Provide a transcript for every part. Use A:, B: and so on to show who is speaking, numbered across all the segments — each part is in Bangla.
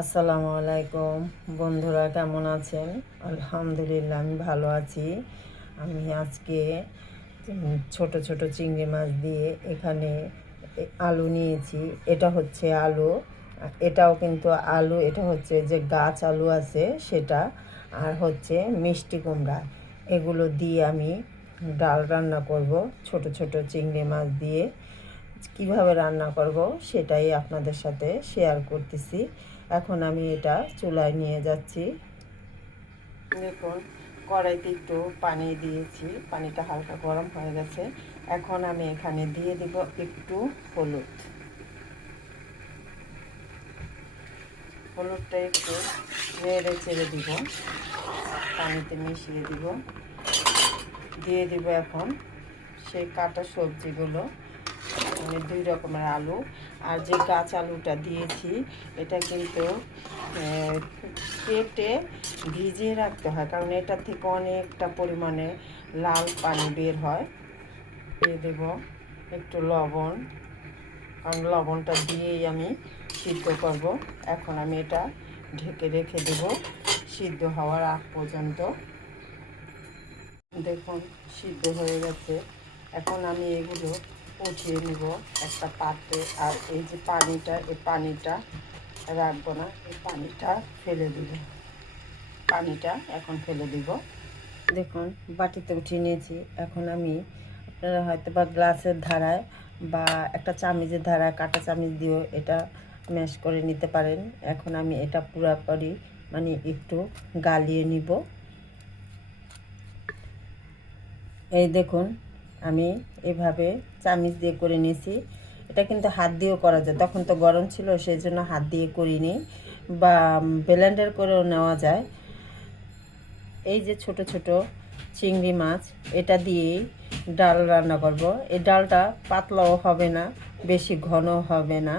A: আসসালামু আলাইকুম। বন্ধুরা, কেমন আছেন? আলহামদুলিল্লাহ, আমি ভালো আছি। আমি আজকে ছোট ছোট চিংড়ি মাছ দিয়ে এখানে আলু নিয়েছি। এটা হচ্ছে আলু। এটাও কিন্তু আলু, এটা হচ্ছে যে গাছ আলু আছে সেটা। আর হচ্ছে মিষ্টি কুমড়া। এগুলো দিয়ে আমি ডাল রান্না করব, ছোট ছোট চিংড়ি মাছ দিয়ে। কীভাবে রান্না করব সেটাই আপনাদের সাথে শেয়ার করতেছি। এখন আমি এটা চুলায় নিয়ে যাচ্ছি। দেখুন, কড়াইতে একটু পানি দিয়েছি, পানিটা হালকা গরম হয়ে গেছে। এখন আমি এখানে দিয়ে দিব একটু হলুদ। হলুদটা একটু নেড়ে ছেড়ে দিব, পানিতে মিশিয়ে দিব। দিয়ে দিব এখন সেই কাটা সবজিগুলো। মানে দুই রকমের আলু। আর যে গাছ আলুটা দিয়েছি এটা কিন্তু কেটে ভিজিয়ে রাখতে হয়, কারণ এটা থেকে অনেকটা পরিমাণে লাল পানি বের হয়। দিয়ে দেব একটু লবণ, কারণ লবণটা দিয়েই আমি সিদ্ধ করব। এখন আমি এটা ঢেকে রেখে দেব, সিদ্ধ হওয়ার আগ পর্যন্ত। দেখুন, সিদ্ধ হয়ে গেছে। এখন আমি এগুলো উঠিয়ে নিব একটা পাত্রে। আর এই যে পানিটা, এই পানিটা রাখব না, এই পানিটা ফেলে দিব। পানিটা এখন ফেলে দিব। দেখুন, বাটিতে উঠিয়ে নিয়েছি। এখন আমি আপনারা হয়তো বা গ্লাসের ধারায় বা একটা চামিচের ধারায় কাটা চামিচ দিয়েও এটা ম্যাশ করে নিতে পারেন। এখন আমি এটা পুরাপুরি মানে একটু গালিয়ে নিব। এই দেখুন আমি এভাবে চামিচ দিয়ে করে নিয়েছি। এটা কিন্তু হাত দিয়েও করা যায়। তখন তো গরম ছিল, সেই জন্য হাত দিয়ে করিনি বা ব্লেন্ডার করেও নেওয়া যায়। এই যে ছোট ছোট চিংড়ি মাছ, এটা দিয়েই ডাল রান্না করব। এই ডালটা পাতলাও হবে না, বেশি ঘন হবে না।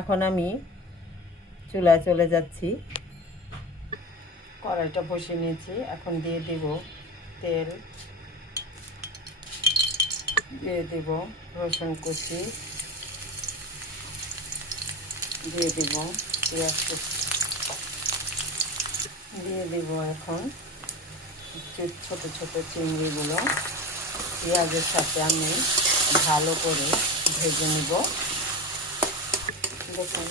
A: এখন আমি চুলায় চলে যাচ্ছি। কড়াইটা বসে নিয়েছি। এখন দিয়ে দেব তেল। দিয়ে দেব রসুন কুচি। দিয়ে দেব পেঁয়াজ কুচি। দিয়ে দেব এখন ছোট ছোট চিংড়িগুলো। পেঁয়াজের সাথে আমি ভালো করে ভেজে নিব। দেখুন,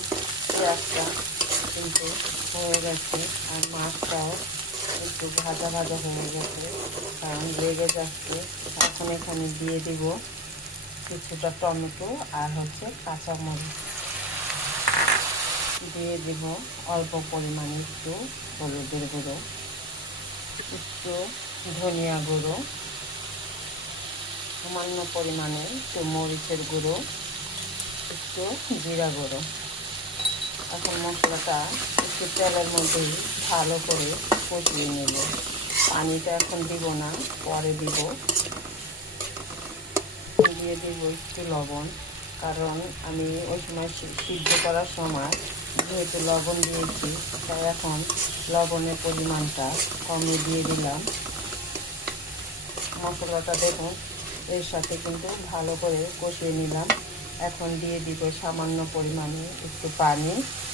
A: পেঁয়াজটা কিন্তু হয়ে গেছে আর মাছটাও একটু ভাজা ভাজা হয়ে গেছে, কারণ লেগে যাচ্ছে। এখন এখানে দিয়ে দিব কিছুটা টমেটো আর হচ্ছে কাঁচামরিচ দিয়ে দিব অল্প পরিমাণে একটু হলুদের গুঁড়ো, একটু ধনিয়া গুঁড়ো, সামান্য পরিমাণে একটু মরিচের গুঁড়ো, একটু জিরা গুঁড়ো। এখন মশলাটা একটু তেলের মধ্যে ভালো করে কষিয়ে নেব। পানিটা এখন দিব না, পরে দিব। দিয়ে দিব একটু লবণ, কারণ আমি ওই সময় সিদ্ধ করার সময় যেহেতু লবণ দিয়েছি, তাই এখন লবণের পরিমাণটা কমিয়ে দিয়ে দিলাম। মশলাটা দেখুন, এর সাথে কিন্তু ভালো করে কষিয়ে নিলাম। এখন দিয়ে দিব সামান্য পরিমাণে একটু পানি।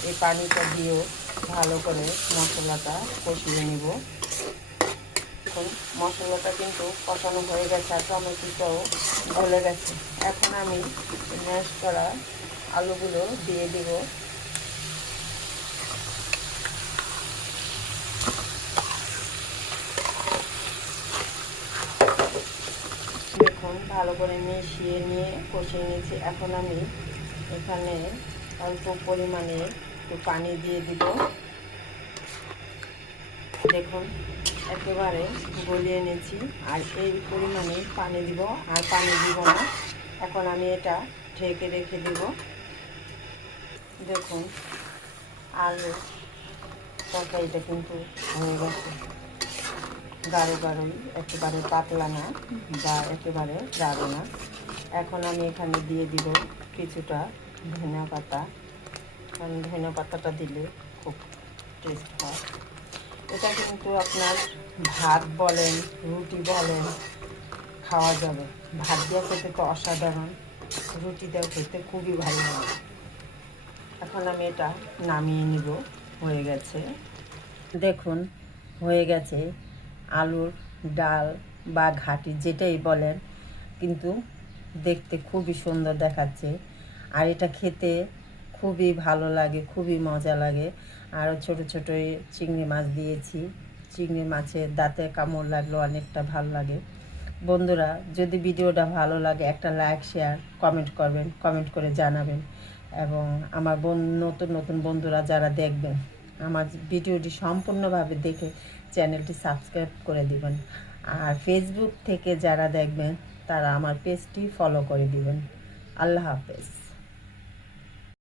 A: এই পানিটা দিয়েও ভালো করে মশলাটা কষিয়ে নেব। এখন মশলাটা কিন্তু কষানো হয়ে গেছে আর টমেটোটাও গলে গেছে। এখন আমি ম্যাশ করা আলুগুলো দিয়ে দিব। দেখুন, ভালো করে মিশিয়ে নিয়ে কষিয়ে নিয়েছি। এখন আমি এখানে অল্প পরিমাণে একটু পানি দিয়ে দিব। দেখুন, একেবারে গলিয়ে নিয়েছি। আর এই পরিমাণে পানি দিব, আর পানি দিব না। এখন আমি এটা ঢেকে রেখে দিব। দেখুন, আলু তরকারিটা কিন্তু হয়ে গেছে। গাঢ় গাঢ়ই, একেবারে পাতলা না বা একেবারে গাঢ় না। এখন আমি এখানে দিয়ে দিব কিছুটা ধনিয়া পাতা কারণ ধনিয়া পাতাটা দিলে খুব টেস্ট হয়। এটা কিন্তু আপনার ভাত বলেন, রুটি বলেন, খাওয়া যাবে। ভাত দিয়ে খেতে তো অসাধারণ। রুটি দেওয়া খেতে খুবই ভালো লাগে। এখন আমি এটা নামিয়ে নিব। হয়ে গেছে। দেখুন, হয়ে গেছে। আলুর ডাল বা ঘাটি, যেটাই বলেন, কিন্তু দেখতে খুবই সুন্দর দেখাচ্ছে। আর এটা খেতে খুবই ভালো লাগে, খুবই মজা লাগে। আরও ছোট ছোট চিংড়ি মাছ দিয়েছি। চিংড়ি মাছের দাঁতে কামড় লাগল অনেকটা ভালো লাগে। বন্ধুরা, যদি ভিডিওটা ভালো লাগে, একটা লাইক শেয়ার কমেন্ট করবেন কমেন্ট করে জানাবেন। এবং আমার বোন, নতুন নতুন বন্ধুরা যারা দেখবেন, আমার ভিডিওটি সম্পূর্ণভাবে দেখে চ্যানেলটি সাবস্ক্রাইব করে দিবেন। আর ফেসবুক থেকে যারা দেখবেন, তারা আমার পেজটি ফলো করে দিবেন। আল্লাহ হাফেজ।